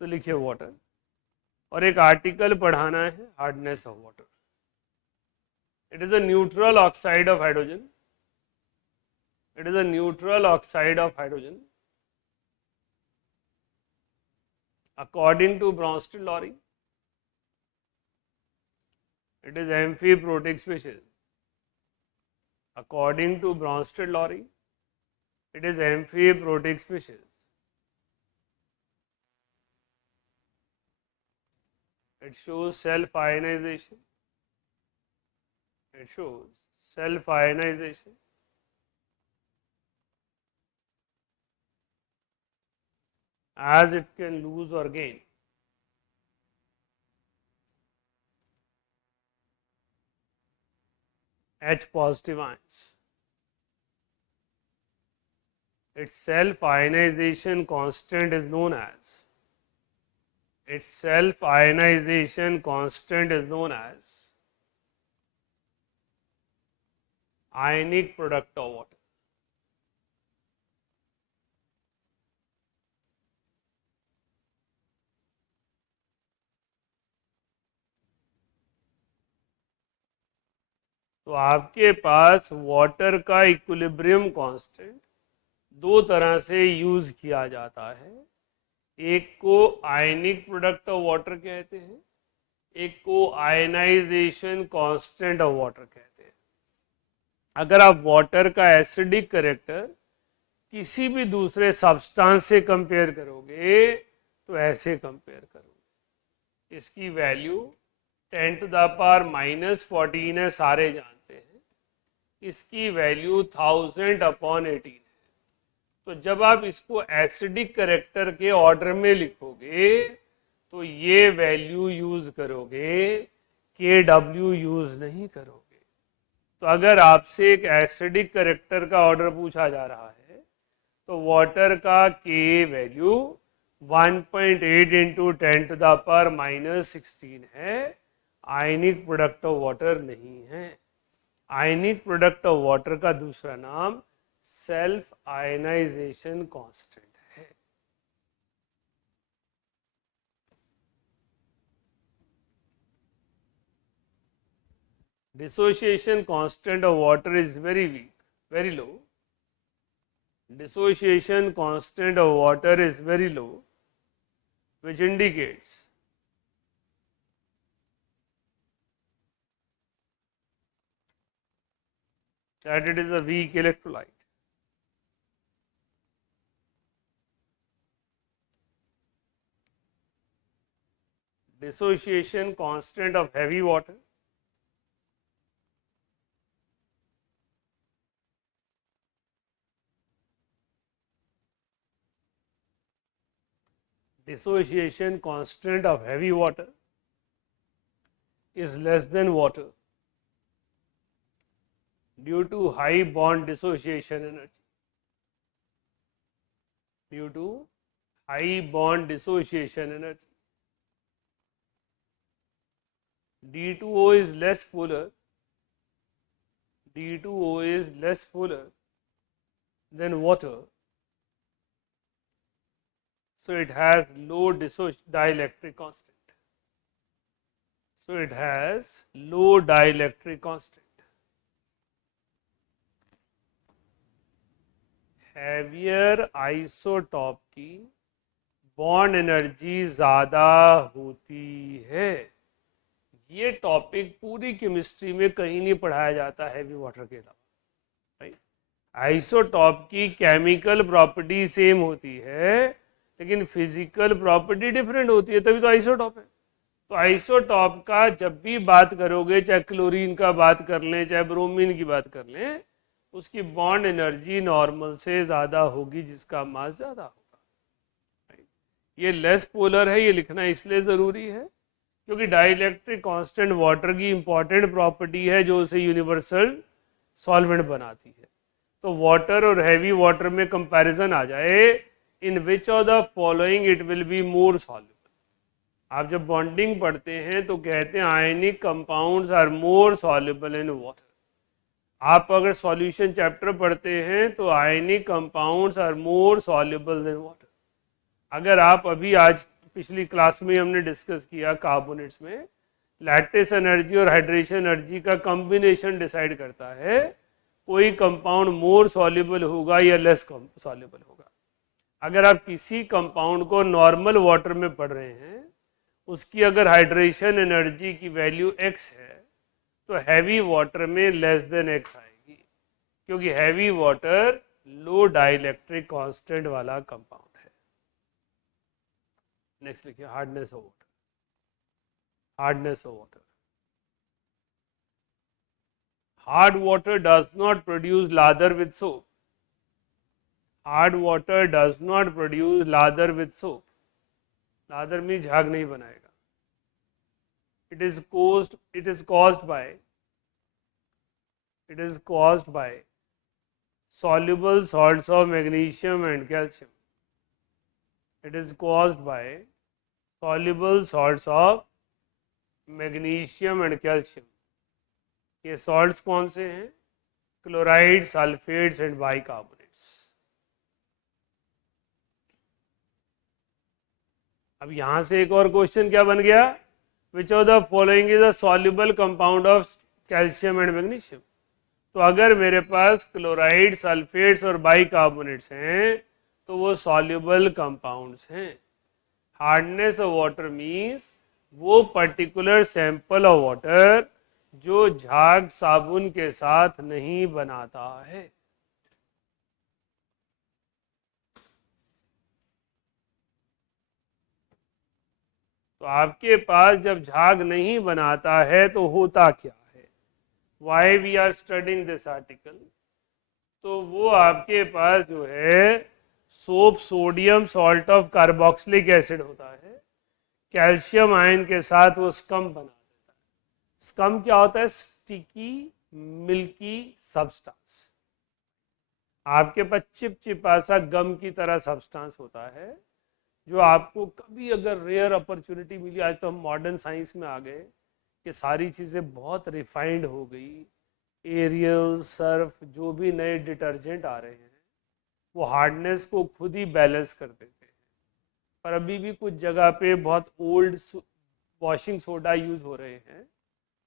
तो लिखिए वाटर, और एक आर्टिकल पढ़ाना है hardness of water. It is a neutral oxide of hydrogen, it is a neutral oxide of hydrogen according to Bronsted Lowry. It is amphiprotic species. According to Bronsted-Lowry, it is amphiprotic species. It shows self-ionization. It shows self-ionization. As it can lose or gain. H positive ions. Its self-ionization constant is known as ionic product of water. तो आपके पास water का equilibrium constant दो तरह से use किया जाता है। एक को आयनिक प्रोडक्ट ऑफ वाटर कहते हैं, एक को आयनाइजेशन कांस्टेंट ऑफ वाटर कहते हैं। अगर आप वाटर का एसिडिक कैरेक्टर किसी भी दूसरे सब्सटेंस से कंपेयर करोगे तो ऐसे कंपेयर करोगे, इसकी वैल्यू 10 to the power -14 है, सारे जानते हैं। इसकी वैल्यू 1000/18 है। तो जब आप इसको एसिडिक कैरेक्टर के ऑर्डर में लिखोगे तो ये वैल्यू यूज करोगे, KW यूज नहीं करोगे। तो अगर आपसे एक एसिडिक कैरेक्टर का ऑर्डर पूछा जा रहा है तो वाटर का K value 1.8 × 10 to the power -16 है, आयनिक प्रोडक्ट ऑफ वाटर नहीं है। आयनिक प्रोडक्ट ऑफ वाटर का दूसरा नाम सेल्फ आयनाइजेशन कांस्टेंट है। Dissociation constant of water is very weak, very low. Dissociation constant of water is very low, which indicates that it is a weak electrolyte. Dissociation constant of heavy water is less than water due to high bond dissociation energy. Due to high bond dissociation energy, D2O is less polar. D2O is less polar than water, so it has low dielectric constant. So it has low dielectric constant. Heavier isotope की bond energy ज्यादा होती है। ये topic पूरी chemistry में कहीं नहीं पढ़ाया जाता हैवी वाटर के अलावा, राइट। आइसोटॉप की केमिकल प्रॉपर्टी सेम होती है लेकिन फिजिकल प्रॉपर्टी डिफरेंट होती है, तभी तो आइसोटॉप है। तो आइसोटॉप का जब भी बात करोगे, चाहे क्लोरीन का बात कर लें चाहे ब्रोमीन की बात कर लें, उसकी बॉन्ड एनर्जी नॉर्मल से ज़्यादा होगी जिसका मास ज़्यादा होगा। ये लेस पोलर है, ये लिखना इसलिए ज़रूरी है क्योंकि डाइलेक्ट्रिक कांस्टेंट वाटर की इंपॉर्टेंट प्रॉपर्टी है जो उसे यूनिवर्सल सॉल्वेंट बनाती है। तो वाटर और हैवी वाटर में कंपैरिजन आ जाए, in which of the following it will be more soluble. आप जब बॉन्डिंग पढ़ते हैं तो कहते हैं ionic compounds are more soluble in water. आप अगर सॉल्यूशन चैप्टर पढ़ते हैं तो ionic compounds are more soluble than water. अगर आप अभी आज पिछली क्लास में हमने डिस्कस किया कार्बोनेट्स में, लैटिस एनर्जी और हाइड्रेशन एनर्जी का कॉम्बिनेशन डिसाइड करता है कोई कंपाउंड मोर सॉल्युबल होगा या लेस सॉल्युबल होगा। अगर आप किसी कंपाउंड को नॉर्मल वाटर में पढ़ रहे हैं, उसकी अगर हाइड्रेशन एनर्जी की वैल्यू x है तो हैवी वाटर में लेस देन x आएगी, क्योंकि हैवी वाटर लो डाइलेक्ट्रिक कांस्टेंट वाला कंपाउंड है। नेक्स्ट लिखिए hardness of water. Hardness of water, hard water does not produce lather with soap. Hard water does not produce lather with soap. lather में झाग नहीं बनाएगा। it is caused by soluble salts of magnesium and calcium. It is caused by soluble salts of magnesium and calcium. ये salts कौन से हैं? Chloride, sulphates and bicarbonates. अब यहां से एक और क्वेश्चन क्या बन गया? विच of the following is a soluble compound of calcium and magnesium. तो अगर मेरे पास क्लोराइड, सल्फेट्स और बाइकार्बोनेट्स हैं तो वो सॉल्युबल कंपाउंड्स हैं। हार्डनेस ऑफ वाटर मीन्स वो पर्टिकुलर सैंपल ऑफ वाटर जो झाग साबुन के साथ नहीं बनाता है। तो आपके पास जब झाग नहीं बनाता है तो होता क्या है? Why we are studying this article? तो वो आपके पास जो है soap sodium salt of carboxylic acid होता है, कैल्शियम आयन के साथ वो स्कम बना देता है। स्कम क्या होता है? Sticky milky substance. आपके पास चिपचिपा सा गम की तरह सब्सटेंस होता है जो आपको कभी अगर रेयर अपॉर्चुनिटी मिली, आज तो हम मॉडर्न साइंस में आ गए कि सारी चीज़ें बहुत रिफाइंड हो गई, एरियल, सर्फ, जो भी नए डिटर्जेंट आ रहे हैं वो हार्डनेस को खुद ही बैलेंस कर देते हैं। पर अभी भी कुछ जगह पे बहुत ओल्ड वॉशिंग सोडा यूज हो रहे हैं,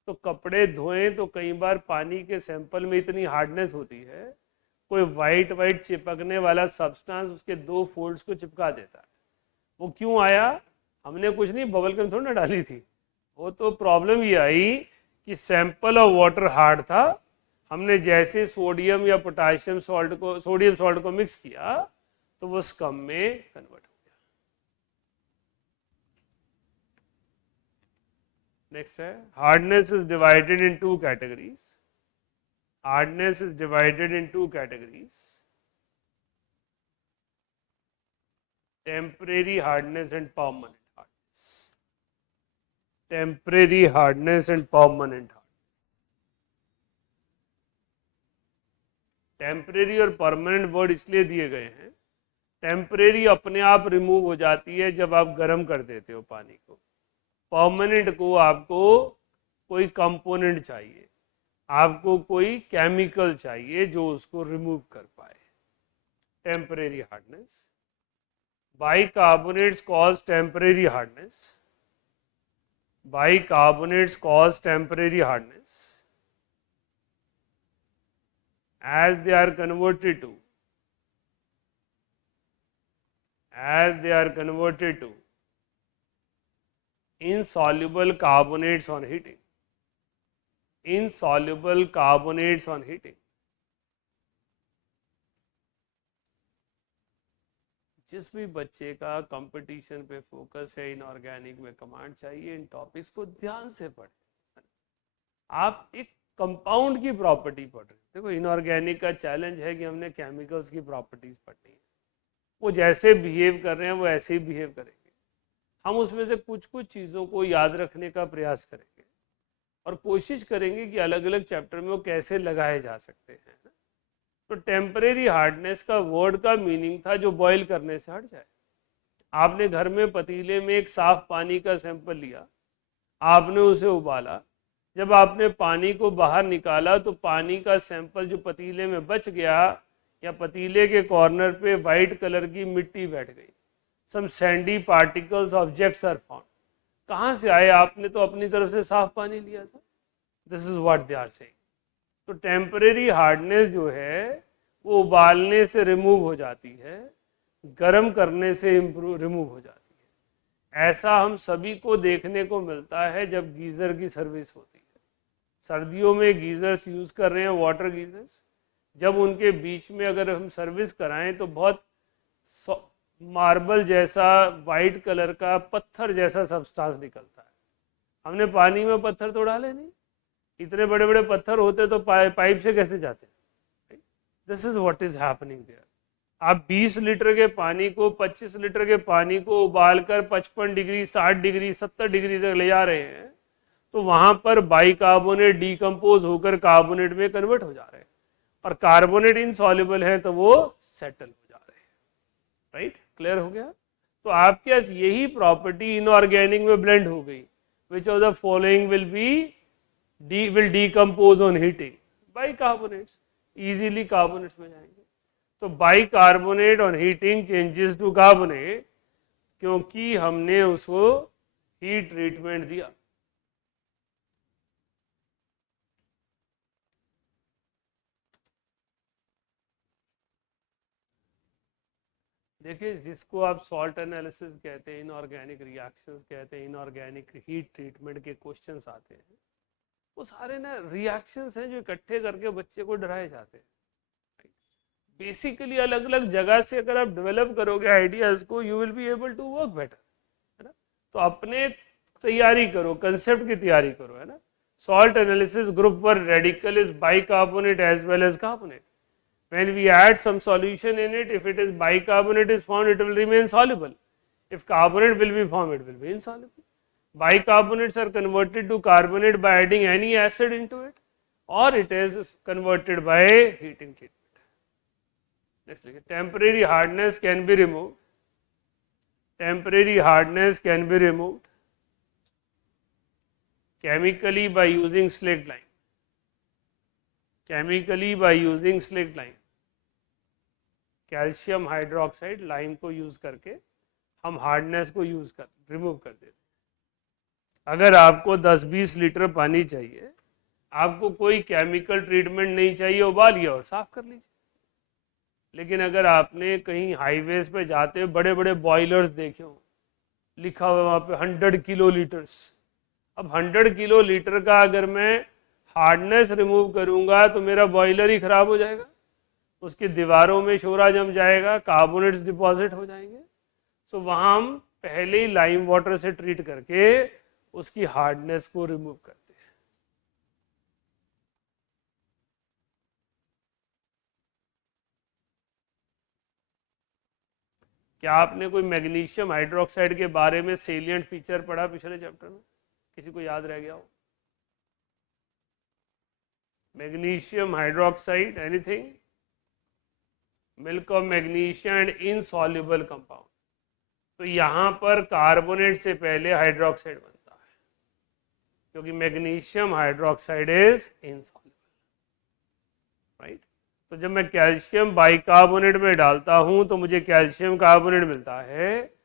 तो कपड़े धोएं तो कई बार पानी के सैंपल में इतनी हार्डनेस होती है, कोई वाइट वाइट चिपकने वाला सब्सटेंस उसके दो फोल्ड्स को चिपका देता है। वो क्यों आया? हमने कुछ नहीं, बबल गम थोड़ी ना डाली थी। वो तो प्रॉब्लम ये आई कि सैंपल ऑफ वाटर हार्ड था, हमने जैसे सोडियम या पोटाशियम सॉल्ट को, सोडियम सॉल्ट को मिक्स किया तो वो स्कम में कन्वर्ट हो गया। नेक्स्ट है hardness is divided in two categories. Hardness is divided in two categories, temporary hardness and permanent hardness. Temporary hardness and permanent. Temporary और परमानेंट वर्ड इसलिए दिए गए हैं, टेम्परेरी अपने आप रिमूव हो जाती है जब आप गर्म कर देते हो पानी को। परमानेंट को आपको कोई कंपोनेंट चाहिए, आपको कोई केमिकल चाहिए जो उसको रिमूव कर पाए। Temporary hardness, bicarbonates cause temporary hardness. Bicarbonates cause temporary hardness as they are converted to insoluble carbonates on heating. Insoluble carbonates on heating. जिस भी बच्चे का कंपटीशन पे फोकस है, इनऑर्गेनिक में कमांड चाहिए, इन टॉपिक्स को ध्यान से पढ़ें। आप एक कंपाउंड की प्रॉपर्टी पढ़ रहे हैं। देखो इनऑर्गेनिक का चैलेंज है कि हमने केमिकल्स की प्रॉपर्टीज पढ़नी है, वो जैसे बिहेव कर रहे हैं वो ऐसे ही बिहेव करेंगे। हम उसमें से कुछ कुछ चीज़ों को याद रखने का प्रयास करेंगे और कोशिश करेंगे कि अलग अलग चैप्टर में वो कैसे लगाए जा सकते हैं। तो टेम्परेरी हार्डनेस का वर्ड का मीनिंग था जो बॉईल करने से हट जाए। आपने घर में पतीले में एक साफ पानी का सैंपल लिया, आपने उसे उबाला, जब आपने पानी को बाहर निकाला तो पानी का सैंपल जो पतीले में बच गया या पतीले के कॉर्नर पे वाइट कलर की मिट्टी बैठ गई, some sandy particles objects are found. कहाँ से आए, आपने तो अपनी तरफ से साफ पानी लिया था. This is what they are saying. तो टेम्परेरी हार्डनेस जो है वो उबालने से रिमूव हो जाती है, गर्म करने से रिमूव हो जाती है. ऐसा हम सभी को देखने को मिलता है जब गीज़र की सर्विस होती है. सर्दियों में गीज़र्स यूज़ कर रहे हैं, वाटर गीज़र्स, जब उनके बीच में अगर हम सर्विस कराएं तो बहुत मार्बल जैसा वाइट कलर का पत्थर जैसा सब्सटेंस निकलता है. हमने पानी में पत्थर तो डाले नहीं, इतने बड़े बड़े पत्थर होते तो पाइप से कैसे जाते. This is what is happening there. आप 20 लीटर के पानी को, 25 लीटर के पानी को उबालकर 55 डिग्री, 60 डिग्री, 70 डिग्री तक ले जा रहे हैं, तो वहां पर बाइकार्बोनेट डीकम्पोज होकर कार्बोनेट में कन्वर्ट हो जा रहे हैं, और कार्बोनेट इनसॉल्युबल है तो वो सेटल हो जा रहे हैं. राइट, क्लियर हो गया. तो आपके पास यही प्रॉपर्टी इनऑर्गेनिक में ब्लेंड हो गई. Which of the following will decompose on heating. Bicarbonates easily carbonates में जाएंगे. तो bicarbonate on heating changes to carbonate, क्योंकि हमने उसको हीट ट्रीटमेंट दिया. देखिए, जिसको आप सॉल्ट एनालिसिस कहते हैं, इनऑर्गेनिक रिएक्शंस कहते हैं, इनऑर्गेनिक हीट ट्रीटमेंट के क्वेश्चंस आते हैं, वो सारे ना रिएक्शंस हैं जो इकट्ठे करके बच्चे को डराए जाते हैं. बेसिकली अलग अलग जगह से अगर आप डेवलप करोगे आइडियाज को, you will be able to work better, है ना. तो अपने तैयारी करो, कंसेप्ट की तैयारी करो, है ना. Salt analysis group one radical is bicarbonate as well as carbonate. When we add some solution in it, if it is bicarbonate is formed, it will remain soluble. If carbonate will be formed, it will be insoluble. Bicarbonates are converted to carbonate by adding any acid into it, or it is converted by heating treatment. Next, temporary hardness can be removed. Temporary hardness can be removed chemically by using slaked lime. Chemically by using slaked lime. Calcium hydroxide lime को use करके हम hardness को remove कर देते हैं. अगर आपको 10-20 litre पानी चाहिए, आपको कोई केमिकल ट्रीटमेंट नहीं चाहिए, उबालिए और साफ कर लीजिए. लेकिन अगर आपने कहीं हाईवेज पे जाते हुए बड़े बड़े बॉयलर्स देखे हो, लिखा हुआ वहाँ पे 100 किलो लीटर्स. अब 100 किलो लीटर का अगर मैं हार्डनेस रिमूव करूंगा तो मेरा बॉयलर ही खराब हो जाएगा, उसकी दीवारों में शोरा जम जाएगा, कार्बोनेट्स डिपॉजिट हो जाएंगे. सो वहाँ हम पहले ही लाइम वाटर से ट्रीट करके उसकी हार्डनेस को रिमूव करते हैं. क्या आपने कोई मैग्नीशियम हाइड्रोक्साइड के बारे में सेलिएंट फीचर पढ़ा पिछले चैप्टर में? किसी को याद रह गया हो? Magnesium hydroxide, anything? Milk of magnesium and insoluble compound. तो यहां पर कार्बोनेट से पहले हाइड्रोक्साइड बनता है, क्योंकि magnesium hydroxide is insoluble. Right. तो जब मैं कैल्शियम बाइकार्बोनेट में डालता हूं तो मुझे कैल्शियम कार्बोनेट मिलता है.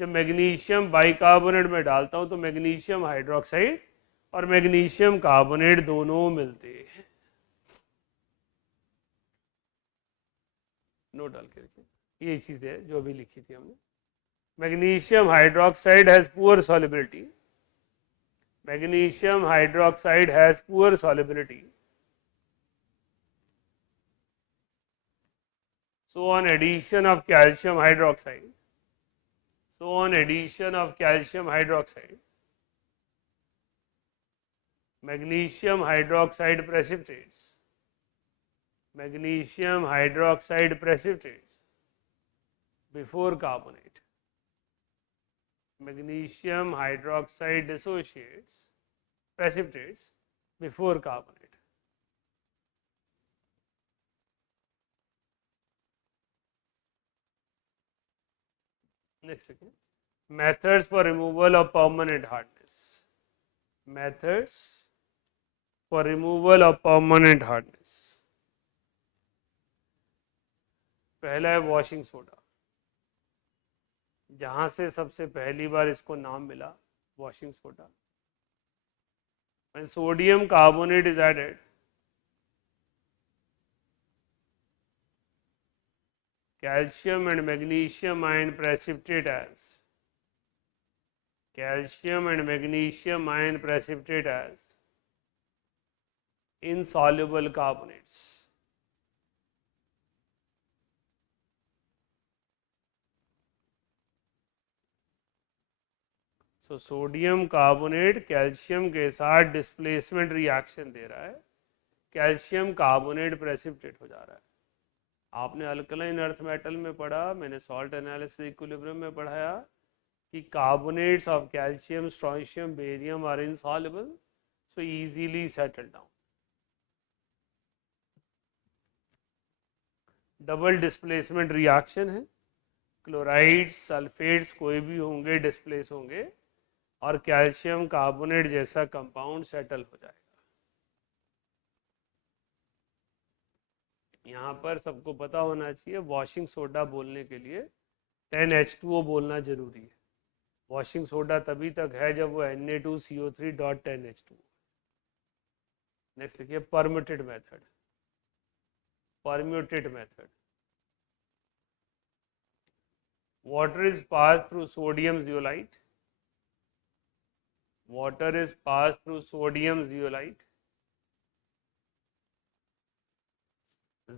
जब मैग्नीशियम बाइकार्बोनेट में डालता हूं तो मैग्नीशियम हाइड्रोक्साइड और मैग्नीशियम कार्बोनेट दोनों मिलते हैं. नोट डाल के रखिए, ये चीज है जो अभी लिखी थी हमने. Magnesium hydroxide has poor solubility. Magnesium hydroxide has poor solubility. So on addition of calcium hydroxide, magnesium hydroxide precipitates. Magnesium hydroxide precipitates before carbonate. Magnesium hydroxide precipitates before carbonate. Next, okay. Methods for removal of permanent hardness. Methods for removal of permanent hardness. पहला है washing soda. जहां से सबसे पहली बार इसको नाम मिला, washing soda. When sodium carbonate is added, calcium and magnesium ion precipitate as insoluble carbonates. So sodium carbonate calcium के साथ डिस्प्लेसमेंट रिएक्शन दे रहा है, कैल्शियम कार्बोनेट प्रेसिपिटेट हो जा रहा है। आपने अल्कलाइन अर्थ मेटल में पढ़ा, मैंने सॉल्ट एनालिसिस इक्विलिब्रियम में पढ़ाया कि carbonates of calcium, strontium, barium are insoluble, so easily settle down. Double displacement reaction है, क्लोराइड्स, सल्फेट्स कोई भी होंगे डिस्प्लेस होंगे और कैल्शियम कार्बोनेट जैसा कंपाउंड सेटल हो जाएगा। यहाँ पर सबको पता होना चाहिए, वॉशिंग सोडा बोलने के लिए 10H2O बोलना जरूरी है। वॉशिंग सोडा तभी तक है जब वो Na2CO3.10H2O। नेक्स्ट लिखिए permutit method. Water is pass through sodium zeolite.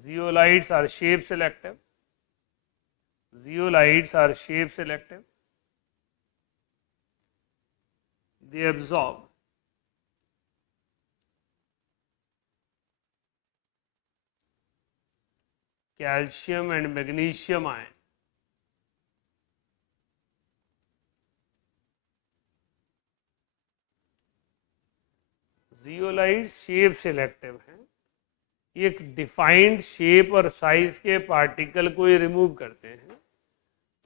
Zeolites are shape selective. They absorb calcium and magnesium ion. Zeolites shape selective हैं, एक डिफाइंड शेप और साइज के पार्टिकल को ये रिमूव करते हैं,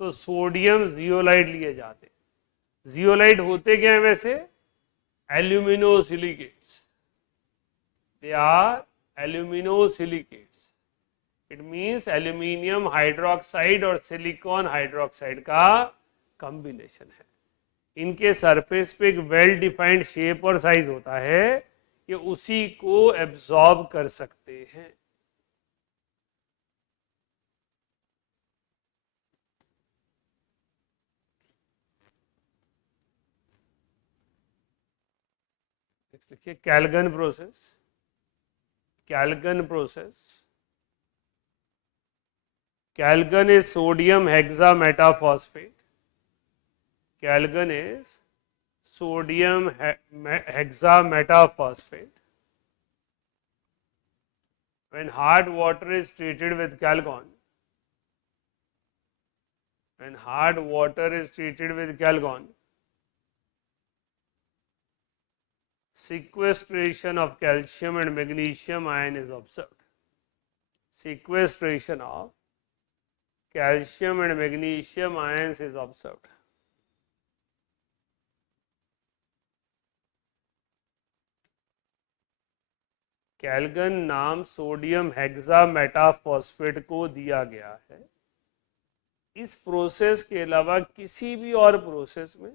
तो सोडियम जियोलाइट लिए जाते हैं। जियोलाइट होते क्या है वैसे? Aluminosilicates. They are aluminosilicates. It means aluminium hydroxide और सिलिकॉन हाइड्रोक्साइड का कॉम्बिनेशन है। इनके सरफेस पे एक वेल डिफाइंड शेप और साइज होता है, ये उसी को एब्जॉर्ब कर सकते हैं। देखिए कैल्गन is sodium hexametaphospate. Calgon is sodium hexametaphospate. When hard water is treated with calgon, sequestration of calcium and magnesium ion is observed. Sequestration of calcium and magnesium ions is observed. कैल्गन नाम sodium hexametaphosphate को दिया गया है। इस process के अलावा किसी भी और प्रोसेस में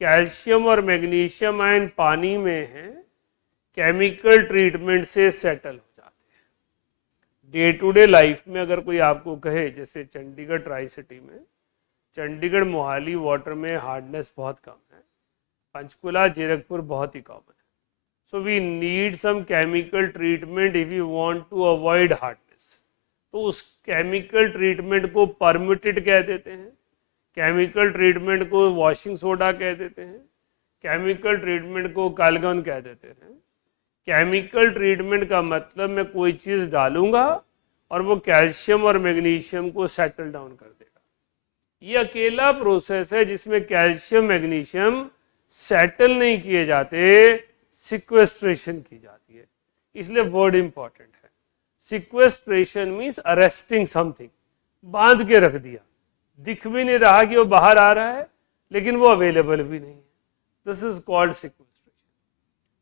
कैल्शियम और मैग्नीशियम आयन पानी में हैं, केमिकल ट्रीटमेंट से सेटल हो जाते हैं। डे टू डे लाइफ में अगर कोई आपको कहे, जैसे चंडीगढ़ ट्राई सिटी में, चंडीगढ़ मोहाली वाटर में हार्डनेस बहुत कम है, पंचकुला जीरकपुर बहुत ही कॉमन है। So we need some chemical treatment if you want to avoid hardness. तो उस केमिकल ट्रीटमेंट को परमिटेड कह देते हैं, केमिकल ट्रीटमेंट को वॉशिंग सोडा कह देते हैं, केमिकल ट्रीटमेंट को कैल्गन कह देते हैं। केमिकल ट्रीटमेंट का मतलब मैं कोई चीज़ डालूंगा और वो कैल्शियम और मैग्नीशियम को सेटल डाउन कर देगा। ये अकेला प्रोसेस है जिसमें कैल्शियम मैग्नीशियम सेटल नहीं किए जाते, सिक्वेस्ट्रेशन की जाती है। इसलिए वर्ड इंपॉर्टेंट है। सिक्वेस्ट्रेशन मीन्स अरेस्टिंग समथिंग, बांध के रख दिया, दिख भी नहीं रहा कि वो बाहर आ रहा है, लेकिन वो अवेलेबल भी नहीं है। This is called sequestration.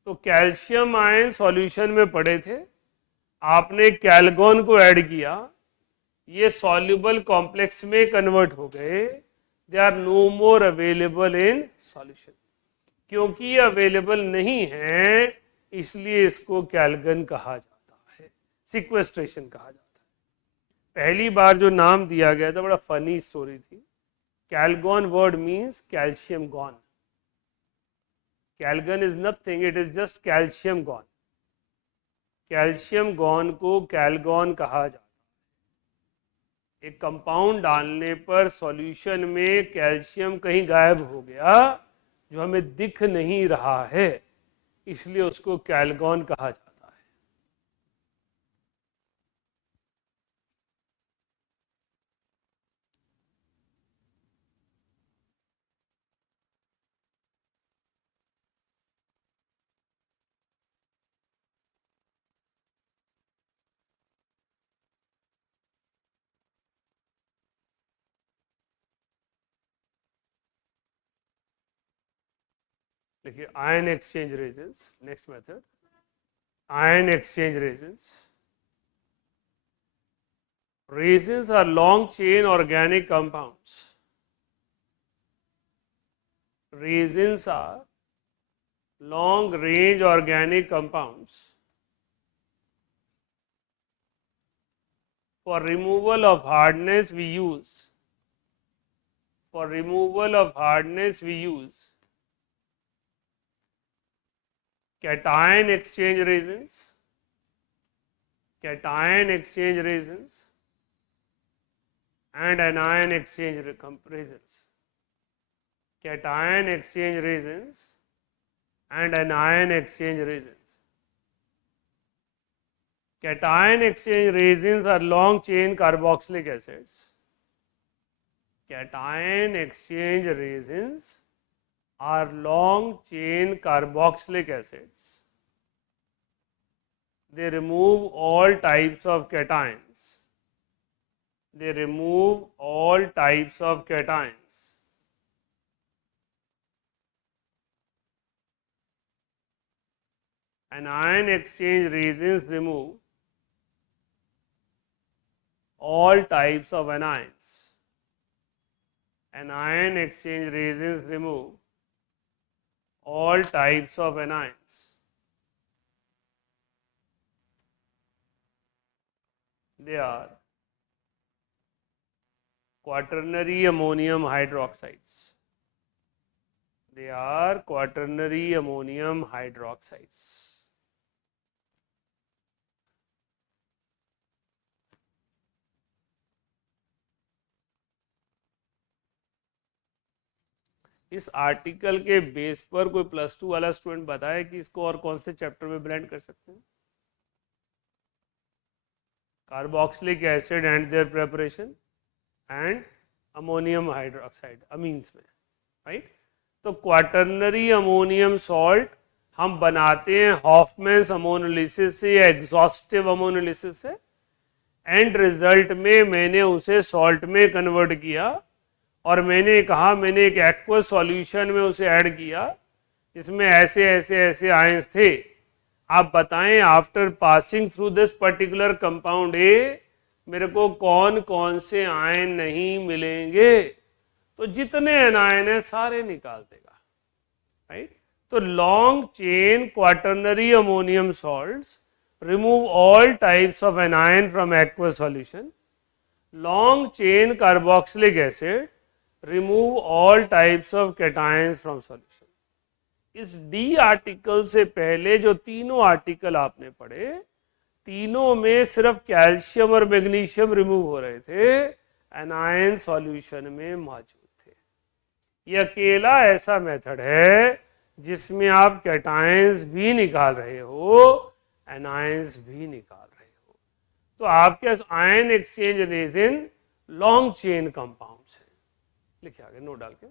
तो कैल्शियम आयन सॉल्यूशन में पड़े थे, आपने कैल्गोन को ऐड किया, ये सॉल्युबल कॉम्प्लेक्स में कन्वर्ट हो गए, they are no more available in solution. क्योंकि ये अवेलेबल नहीं है इसलिए इसको कैल्गन कहा जाता है, सिक्वेस्ट्रेशन कहा जाता है। पहली बार जो नाम दिया गया था बड़ा फनी स्टोरी थी। Calgon word means calcium gone. Calgon is nothing, it is just calcium gone. Calcium gone को कैलगॉन कहा जाता है। एक कंपाउंड डालने पर सॉल्यूशन में कैल्शियम कहीं गायब हो गया जो हमें दिख नहीं रहा है, इसलिए उसको कैलगॉन कहा जाता है। देखिए ion exchange resins, next method ion exchange resins. Resins are long chain organic compounds. Resins are long range organic compounds. For removal of hardness we use cation exchange resins, and anion exchange resins. Cation exchange resins and anion exchange resins. Cation exchange resins are long chain carboxylic acids. Cation exchange resins are long chain carboxylic acids. They remove all types of cations. They remove all types of cations. Anion exchange resins remove all types of anions. Anion exchange resins remove all types of anions. They are quaternary ammonium hydroxides. They are quaternary ammonium hydroxides. इस article के base पर कोई +2 वाला student बताए कि इसको और कौन से चैप्टर में ब्लेंड कर सकते हैं? Carboxylic acid and there preparation and ammonium hydroxide amines में, राइट? तो क्वाटर्नरी अमोनियम सॉल्ट हम बनाते हैं हॉफमैन्स अमोनोलिसिस से या एग्जॉस्टिव अमोनोलिसिस से। एंड रिजल्ट में मैंने उसे सॉल्ट में कन्वर्ट किया और मैंने कहा मैंने एक एक्वस सॉल्यूशन में उसे ऐड किया जिसमें ऐसे ऐसे ऐसे आयंस थे। आप बताएं after passing through this particular compound A मेरे को कौन कौन से आयन नहीं मिलेंगे? तो जितने एनायन है सारे निकाल देगा, राइट? तो long chain quaternary ammonium salts remove all types of anion from aqueous solution. Long chain carboxylic acid remove all types of cations from solution. इस डी आर्टिकल से पहले जो तीनों आर्टिकल आपने पढ़े, तीनों में सिर्फ कैल्शियम और मैग्नीशियम रिमूव हो रहे थे, एनायन सॉल्यूशन में मौजूद थे। ये अकेला ऐसा मेथड है जिसमें आप कैटायंस भी निकाल रहे हो, एनायंस भी निकाल रहे हो। तो आपके ion exchange resin long chain compounds है। लिखे आगे नोट डाल के,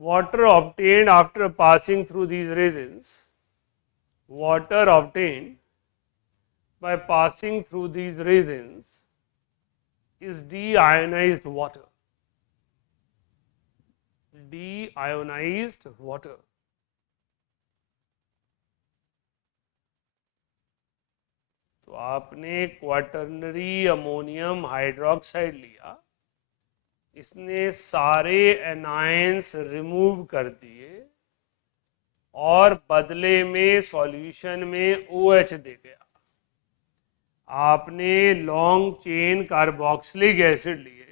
water obtained after passing through these resins, water obtained by passing through these resins is deionized water. Deionized water. तो आपने क्वाटर्नरी अमोनियम हाइड्रोक्साइड लिया, इसने सारे एनायंस रिमूव कर दिए और बदले में सॉल्यूशन में OH दे गया। आपने लॉन्ग चेन कार्बोक्सिलिक एसिड लिए,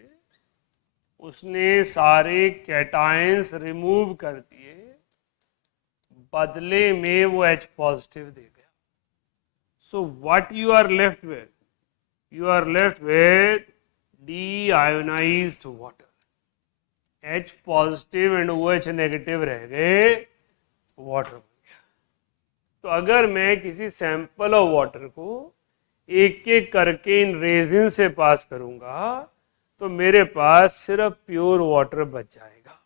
उसने सारे कैटायंस रिमूव कर दिए, बदले में वो H पॉजिटिव दे गया। So what you are left with? You are left with deionised water. H positive and OH negative रह गए, वाटर बन गया। तो अगर मैं किसी सैंपल ऑफ वाटर को एक एक करके इन रेजिन से पास करूंगा तो मेरे पास सिर्फ प्योर वाटर बच जाएगा।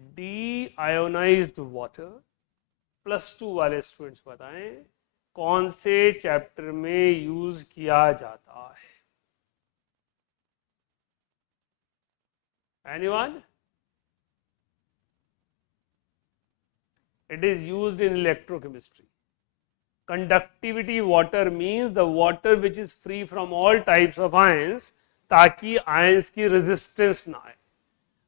डी आयोनाइज्ड वाटर, +2 वाले स्टूडेंट्स बताएं कौन से चैप्टर में यूज किया जाता है? Anyone? It is used in electrochemistry. Conductivity water means the water which is free from all types of ions, ताकि आयंस की रेजिस्टेंस ना आए।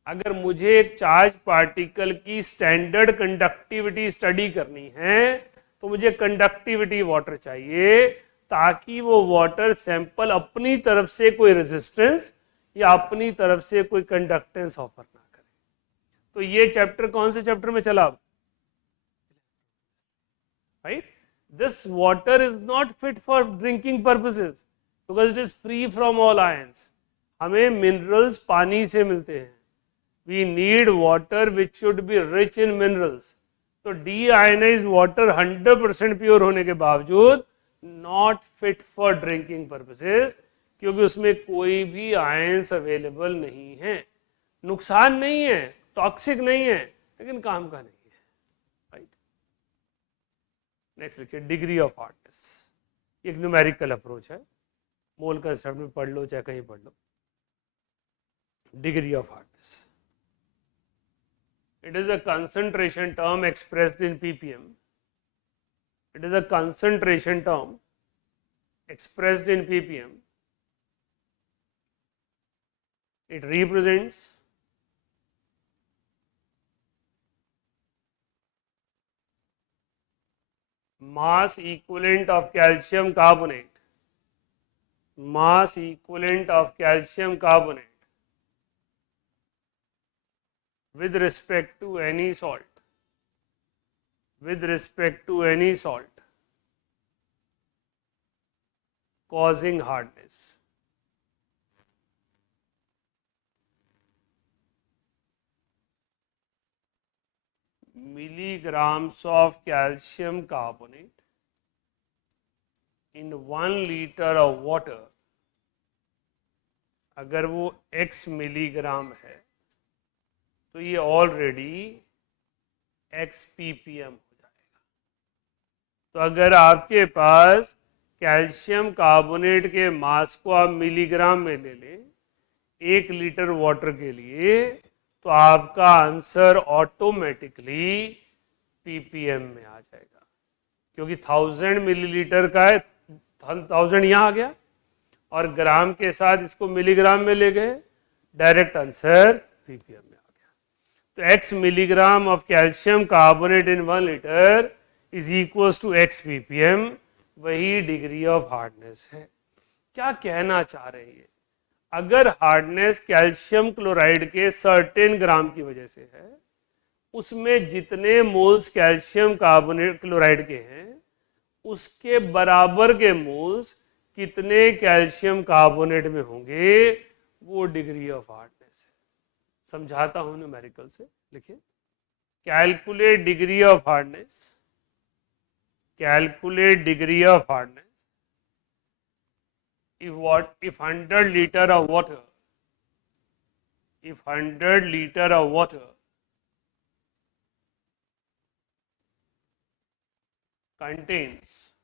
अगर मुझे एक चार्ज पार्टिकल की स्टैंडर्ड कंडक्टिविटी स्टडी करनी है तो मुझे कंडक्टिविटी वाटर चाहिए, ताकि वो वाटर सैंपल अपनी तरफ से कोई रेजिस्टेंस या अपनी तरफ से कोई कंडक्टेंस ऑफर ना करे। तो ये चैप्टर कौन से चैप्टर में चला? Right? This water is not fit for drinking purposes because it is free from all ions. हमें मिनरल्स पानी से मिलते हैं। We need water which should be rich in minerals. तो deionized water 100% प्योर होने के बावजूद not fit for drinking purposes, क्योंकि उसमें कोई भी आयंस अवेलेबल नहीं है। नुकसान नहीं है, टॉक्सिक नहीं है, लेकिन काम का नहीं है। नेक्स्ट लिखिए डिग्री ऑफ हार्डनेस। एक न्यूमेरिकल अप्रोच है, मोल कंसेप्ट में पढ़ लो चाहे कहीं पढ़ लो। Degree of hardness, it is a concentration term expressed in ppm. It is a concentration term expressed in ppm. It represents mass equivalent of calcium carbonate, mass equivalent of calcium carbonate with respect to any salt, with respect to any salt causing hardness. Milligrams of calcium carbonate in 1 liter of water, अगर वो x milligram है तो ये already x ppm हो जाएगा। तो अगर आपके पास कैल्शियम कार्बोनेट के मास को आप मिलीग्राम में ले लें 1 लीटर वाटर के लिए, तो आपका आंसर ऑटोमेटिकली ppm में आ जाएगा, क्योंकि 1000 मिलीलीटर का है, 1000 यहाँ आ गया और ग्राम के साथ इसको मिलीग्राम में ले गए, डायरेक्ट आंसर ppm में आ गया। तो x milligram of calcium carbonate in 1 litre is equal to x ppm, वही डिग्री ऑफ हार्डनेस है। क्या कहना चाह रहे हैं? अगर हार्डनेस कैल्शियम क्लोराइड के सर्टेन ग्राम की वजह से है, उसमें जितने मोल्स कैल्शियम कार्बोनेट क्लोराइड के हैं उसके बराबर के मोल्स कितने कैल्शियम कार्बोनेट में होंगे, वो डिग्री ऑफ हार्डनेस है। समझाता हूं न्यूमेरिकल से, लिखिए calculate degree of hardness, calculate degree of hardness if 100 liter of water, if 100 liter of water contains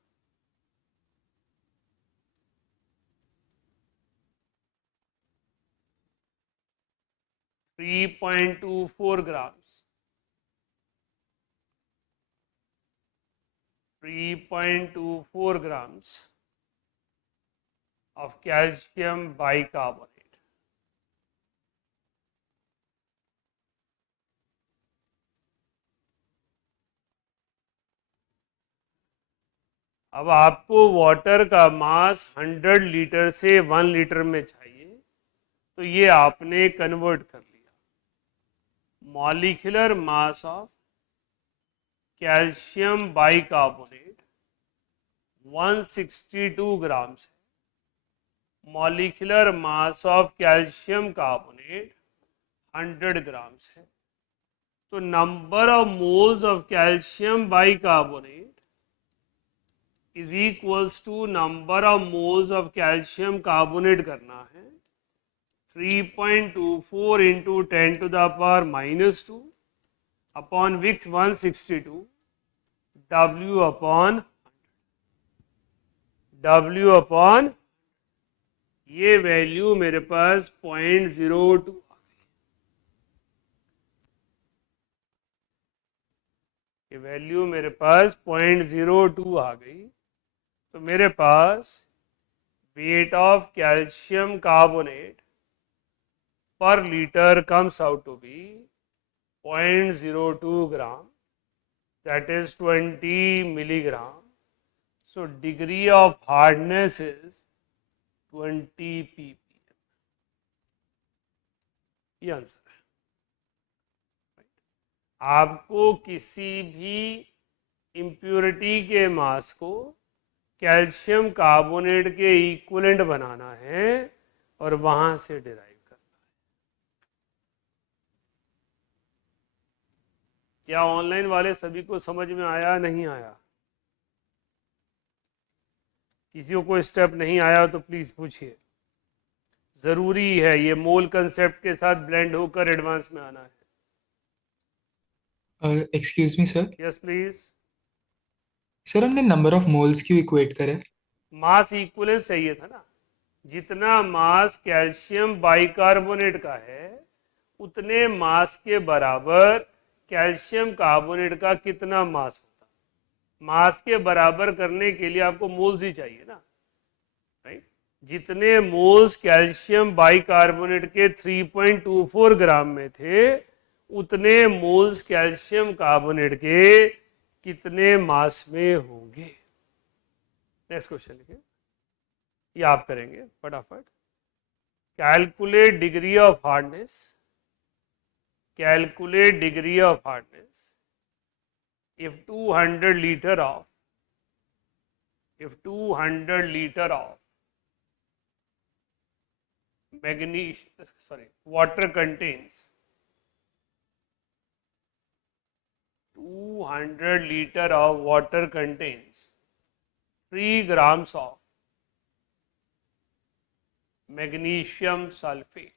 3.24 grams, 3.24 grams of calcium bicarbonate. अब आपको वाटर का मास 100 लीटर से 1 लीटर में चाहिए, तो ये आपने कन्वर्ट कर लिया। Molecular mass of calcium bicarbonate 162 grams है। Molecular mass of calcium carbonate 100 grams है। तो number of moles of calcium bicarbonate is equals to number of moles of calcium carbonate करना है 3.24 into 10 to the power -2 upon विक्स 162 W upon ये value मेरे पास 0.02, ये वैल्यू मेरे पास 0.02 आ गई। तो मेरे पास वेट ऑफ कैल्शियम कार्बोनेट पर litre comes out to be 0.02 gram, that is 20 milligram. So degree of hardness is 20 ppm. ये आंसर है। आपको किसी भी इम्प्योरिटी के मास को कैल्शियम कार्बोनेट के इक्विवेलेंट बनाना है और वहां से डिराइव करना है। क्या ऑनलाइन वाले सभी को समझ में आया नहीं आया? किसी को कोई स्टेप नहीं आया तो प्लीज पूछिए। जरूरी है ये मोल कंसेप्ट के साथ ब्लेंड होकर एडवांस में आना है। Excuse me sir. Yes please. Sir हमने नंबर ऑफ मोल्स क्यों इक्वेट करें? मास इक्विवेलेंस चाहिए था ना। जितना मास कैल्शियम बाइकार्बोनेट का है उतने मास के बराबर कैल्शियम कार्बोनेट का कितना मास होता है। मास के बराबर करने के लिए आपको मोल्स ही चाहिए ना, राइट। जितने मोल्स कैल्शियम बाइकार्बोनेट के 3.24 ग्राम में थे उतने मोल्स कैल्शियम कार्बोनेट के कितने मास में होंगे। नेक्स्ट क्वेश्चन लिखिए, ये आप करेंगे फटाफट। Calculate degree of hardness, calculate degree of hardness if 200 liter of if 200 liter of water contains 200 liter of water contains 3 grams of magnesium sulfate.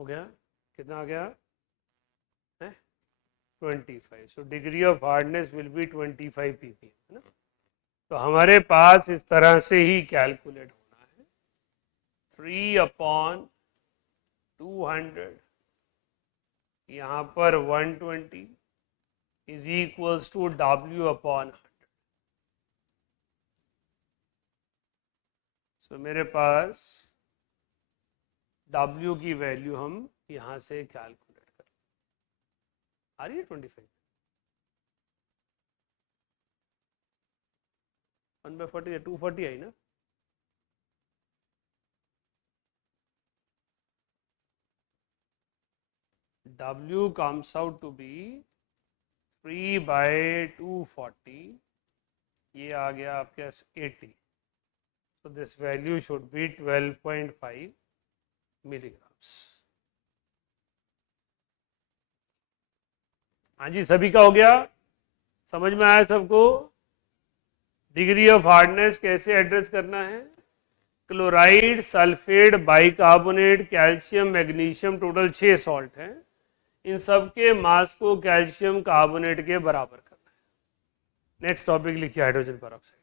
हो गया? कितना आ गया है? 25। So degree of hardness will be 25 ppm, है ना। तो हमारे पास इस तरह से ही कैलकुलेट होना है। 3/200 यहाँ पर 120 इज इक्वल्स टू W/100। सो मेरे पास W की वैल्यू हम यहां से कैलकुलेट करें। आ रही है 25 1/40 240 आई ना। W comes out to be 3/240 ये आ गया आपके 80, तो this value should be 12.5 milligrams. हाँ जी, सभी का हो गया, समझ में आया सबको? डिग्री ऑफ हार्डनेस कैसे एड्रेस करना है? Chloride, sulphate, bicarbonate, calcium, magnesium, total 6 salt हैं। इन सब के मास को कैल्शियम कार्बोनेट के बराबर करना है। नेक्स्ट टॉपिक लिखिए हाइड्रोजन पर ऑक्साइड।